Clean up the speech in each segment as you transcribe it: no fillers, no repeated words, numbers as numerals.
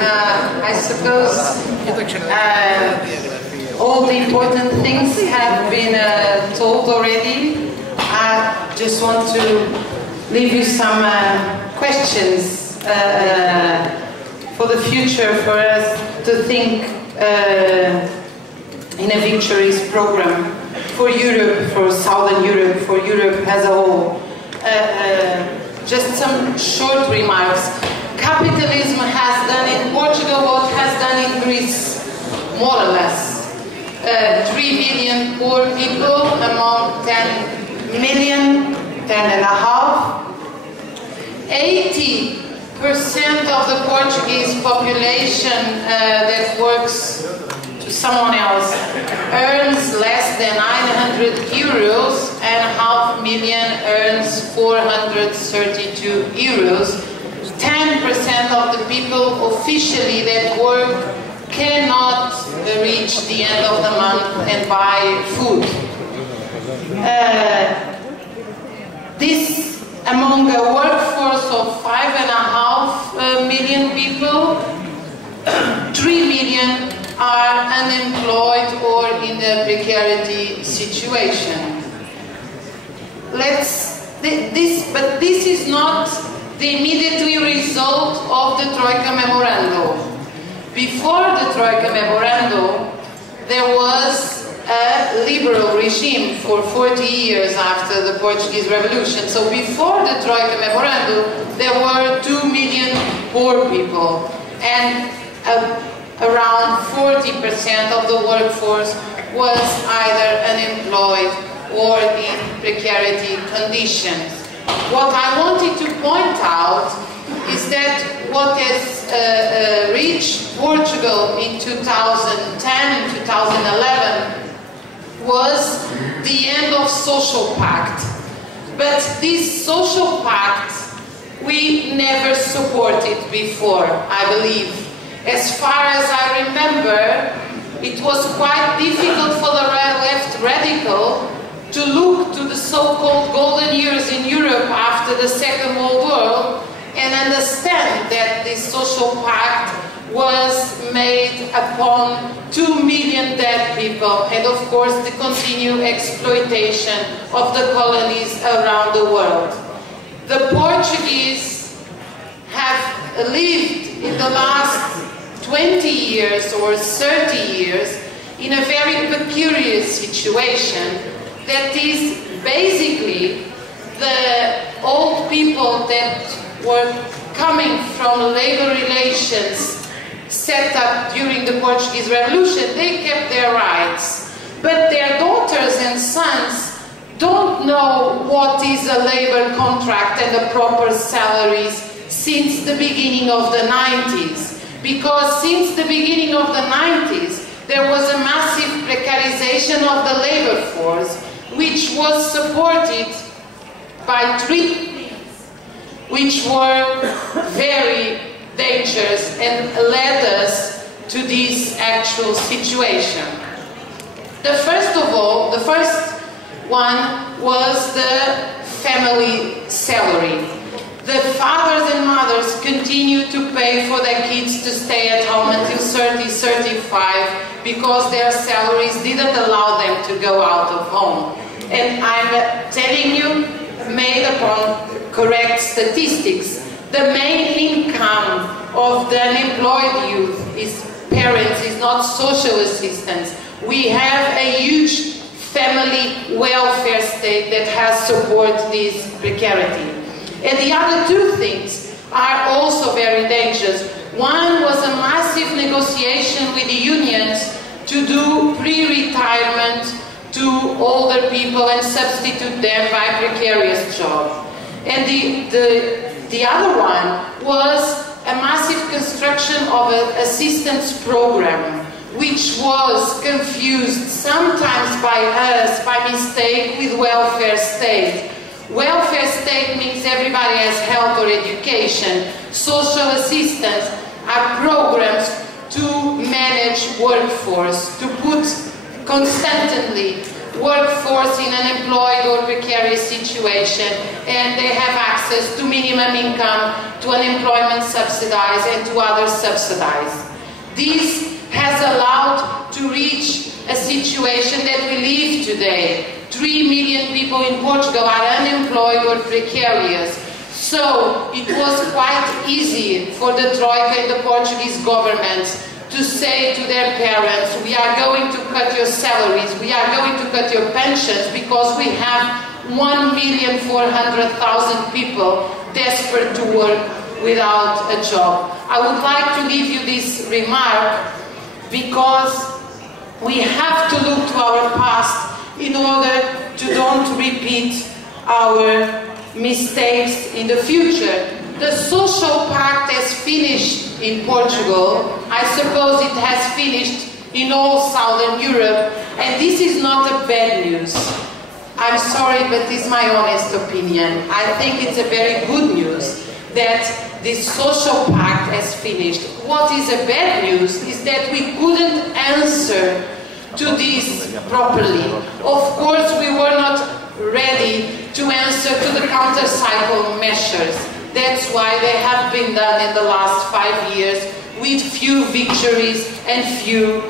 I suppose all the important things have been told already. I just want to leave you some questions for the future, for us to think in a victories program for Europe, for Southern Europe, for Europe as a whole. Just some short remarks. Capitalism has done in Portugal what has done in Greece, more or less. 3 million poor people among 10 million, 10.5. 80% of the Portuguese population that works to someone else earns less than 900 euros and 500,000 earns 432 euros. 10% of the people officially that work cannot reach the end of the month and buy food. This among a workforce of 5.5 million people, 3 million are unemployed or in a precarity situation. But this is not the immediate result of the Troika Memorandum. Before the Troika Memorandum, there was a liberal regime for 40 years after the Portuguese Revolution. So before the Troika Memorandum, there were 2 million poor people, and around 40% of the workforce was either unemployed or in precarity conditions. What I wanted to point out is that what has reached Portugal in 2010 and 2011 was the end of social pact. But this social pact we never supported before, I believe. As far as I remember, it was quite difficult for the left radical to look to the so-called golden years in Europe after the Second World War and understand that this social pact was made upon 2 million dead people and of course the continued exploitation of the colonies around the world. The Portuguese have lived in the last 20 years or 30 years in a very peculiar situation that is basically the old people that were coming from labor relations set up during the Portuguese Revolution. They kept their rights, but their daughters and sons don't know what is a labor contract and the proper salaries since the beginning of the 90s. Because since the beginning of the 90s, there was a massive precarization of the labor force, which was supported by 3 things, which were very dangerous and led us to this actual situation. The first one was the family salary. The fathers and mothers continued to pay for their kids to stay at home until 30, 35 because their salaries didn't allow them to go out of home. And I'm telling you, made upon correct statistics, the main income of the unemployed youth is parents, is not social assistance. We have a huge family welfare state that has supported this precarity. And the other 2 things are also very dangerous. One was a massive negotiation with the unions to do pre-retirement to older people and substitute them by precarious jobs. And the other one was a massive construction of an assistance program, which was confused sometimes by us, by mistake, with welfare state. Welfare state means everybody has health or education. Social assistance are programs to manage workforce, to put constantly workforce in an employed or precarious situation, and they have access access to minimum income, to unemployment subsidies, and to other subsidies. This has allowed to reach a situation that we live today. 3 million people in Portugal are unemployed or precarious. So it was quite easy for the Troika and the Portuguese government to say to their parents, we are going to cut your salaries, we are going to cut your pensions, because we have 1,400,000 people desperate to work without a job. I would like to leave you this remark because we have to look to our past in order to don't repeat our mistakes in the future. The social pact has finished in Portugal. I suppose it has finished in all Southern Europe, and this is not a bad news. I'm sorry, but this is my honest opinion. I think it's a very good news that this social pact has finished. What is a bad news is that we couldn't answer to this properly. Of course, we were not ready to answer to the counter-cycle measures. That's why they have been done in the last 5 years with few victories and few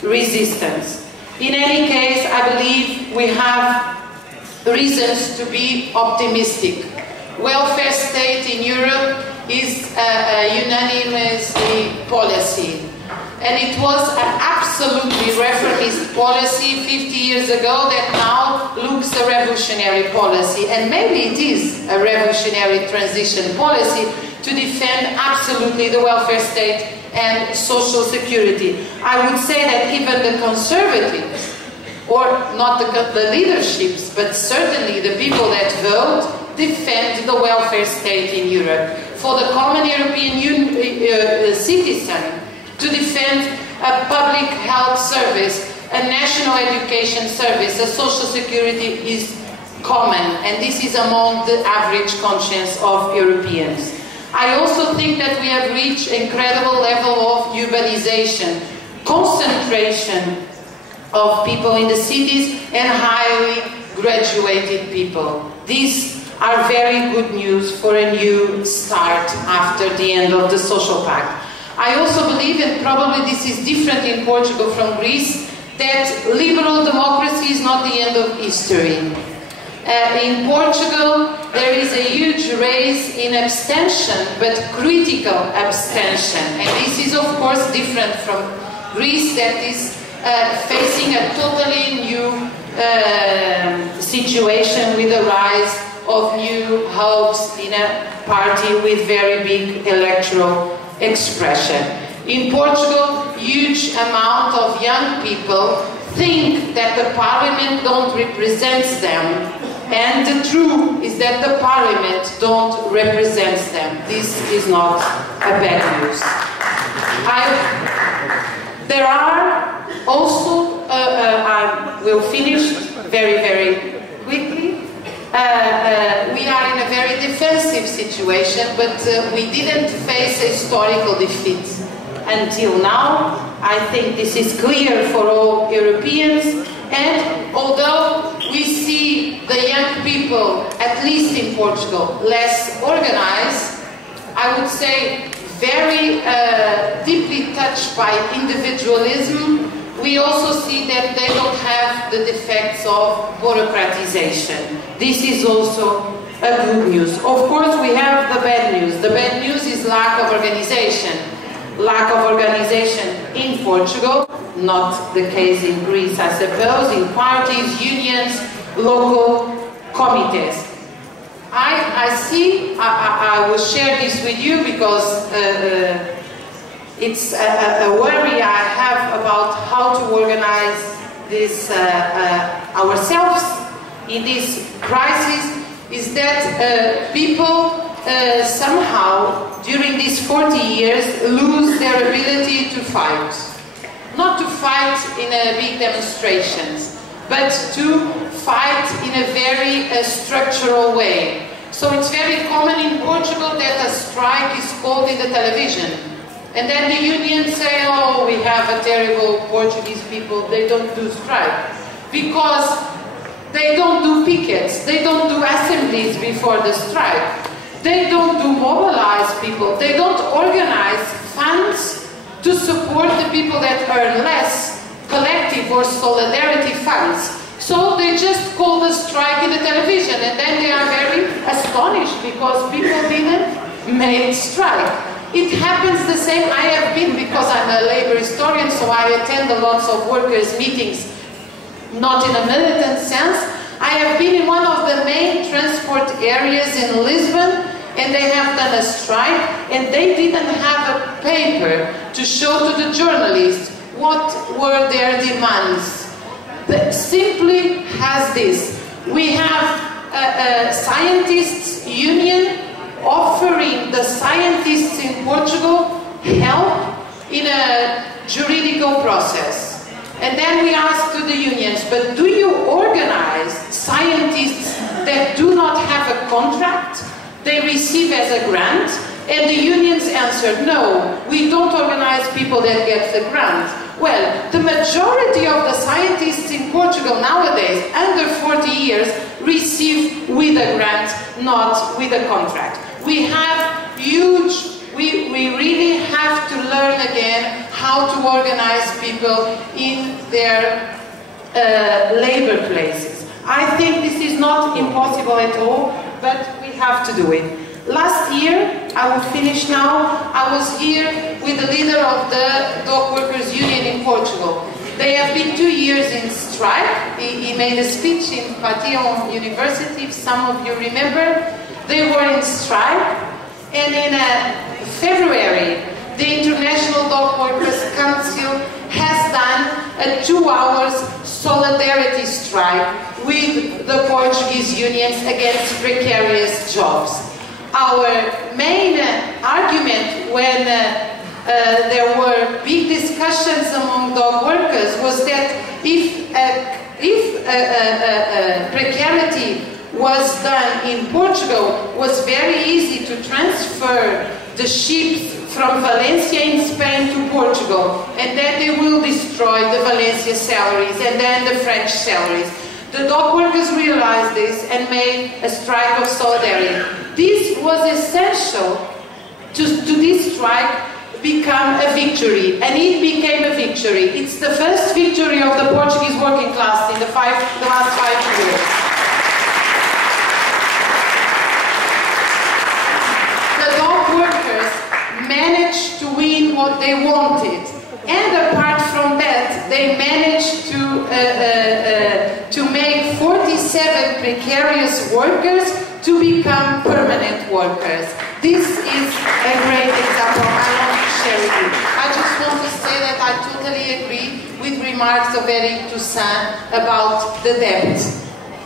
resistance. In any case, I believe we have reasons to be optimistic. Welfare state in Europe is a unanimous policy. And it was an absolutely reformist policy 50 years ago that now looks a revolutionary policy. And maybe it is a revolutionary transition policy to defend absolutely the welfare state and social security. I would say that even the conservatives, or not the leaderships, but certainly the people that vote, defend the welfare state in Europe. For the common European citizen, to defend a public health service, a national education service, a social security is common, and this is among the average conscience of Europeans. I also think that we have reached an incredible level of urbanization, concentration of people in the cities, and highly graduated people. These are very good news for a new start after the end of the social pact. I also believe, and probably this is different in Portugal from Greece, that liberal democracy is not the end of history. In Portugal, there is a huge race in abstention, but critical abstention. And this is, of course, different from Greece, that is facing a totally new situation with the rise of new hopes in a party with very big electoral expression. In Portugal, huge amount of young people think that the parliament don't represent them, and the truth is that the parliament don't represent them. This is not a bad news. There are also, I will finish very, very quickly. We are in a very defensive situation, but we didn't face a historical defeat until now. I think this is clear for all Europeans, and although we see the young people, at least in Portugal, less organized, I would say very deeply touched by individualism, we also see that they don't have the defects of bureaucratization. This is also a good news. Of course, we have the bad news. The bad news is lack of organization. Lack of organization in Portugal, not the case in Greece, I suppose, in parties, unions, local committees. I will share this with you because it's a worry I have about how to organize this ourselves in this crisis, is that people somehow during these 40 years lose their ability to fight. Not to fight in big demonstrations, but to fight in a very structural way. So it's very common in Portugal that a strike is called in the television. And then the unions say, oh, we have a terrible Portuguese people, they don't do strike. Because they don't do pickets, they don't do assemblies before the strike. They don't mobilize people. They don't organize funds to support the people that earn less, collective or solidarity funds. So they just call the strike in the television, and then they are very astonished because people didn't make strike. It happens the same. I have been, because I'm a labor historian, so I attend a lots of workers' meetings, not in a militant sense. I have been in one of the main transport areas in Lisbon, and they have done a strike, and they didn't have a paper to show to the journalists what were their demands. That simply has this. We have a scientists' union offering the scientists in Portugal help in a juridical process. And then we ask to the unions, but do you organize scientists that do not have a contract they receive as a grant? And the unions answered, no, we don't organize people that get the grant. Well, the majority of the scientists in Portugal nowadays, under 40 years, receive with a grant, not with a contract. We have huge, we really have to learn again how to organize people in their labor places. I think this is not impossible at all, but we have to do it. Last year, I will finish now, I was here with the leader of the Dock Workers Union in Portugal. They have been 2 years in strike. He made a speech in Patillon University, if some of you remember. They were in strike, and in February, the International Dock Workers Council has done a 2 hours solidarity strike with the Portuguese unions against precarious jobs. Our main argument when there were big discussions among dog workers was that if precarity was done in Portugal, was very easy to transfer the ships from Valencia in Spain to Portugal, and then they will destroy the Valencia salaries and then the French salaries. The dock workers realized this and made a strike of solidarity. This was essential to this strike become a victory, and it became a victory. It's the first victory of the Portuguese working class in the last 5 years. The dock workers managed to win what they wanted, and apart from that, they managed to make 47 precarious workers to become permanent workers. This is a great example I want to share with you. I just want to say that I totally agree with remarks of Eric Toussaint about the debt.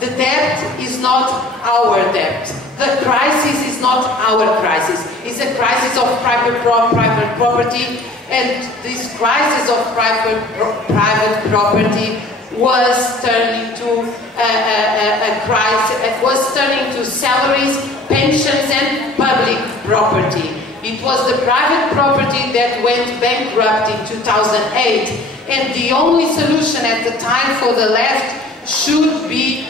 The debt is not our debt. The crisis is not our crisis. It's a crisis of private property, and this crisis of private property was turning to a crisis. It was turning to salaries, pensions, and public property. It was the private property that went bankrupt in 2008, and the only solution at the time for the left should be,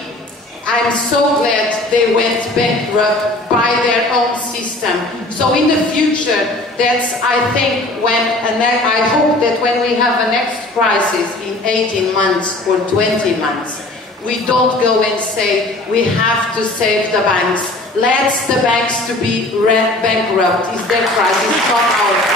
I'm so glad they went bankrupt by their own system. So in the future, that's, I think, I hope that when we have a next crisis in 18 months or 20 months, we don't go and say, we have to save the banks. Let the banks to be bankrupt. It's their crisis, it's not ours.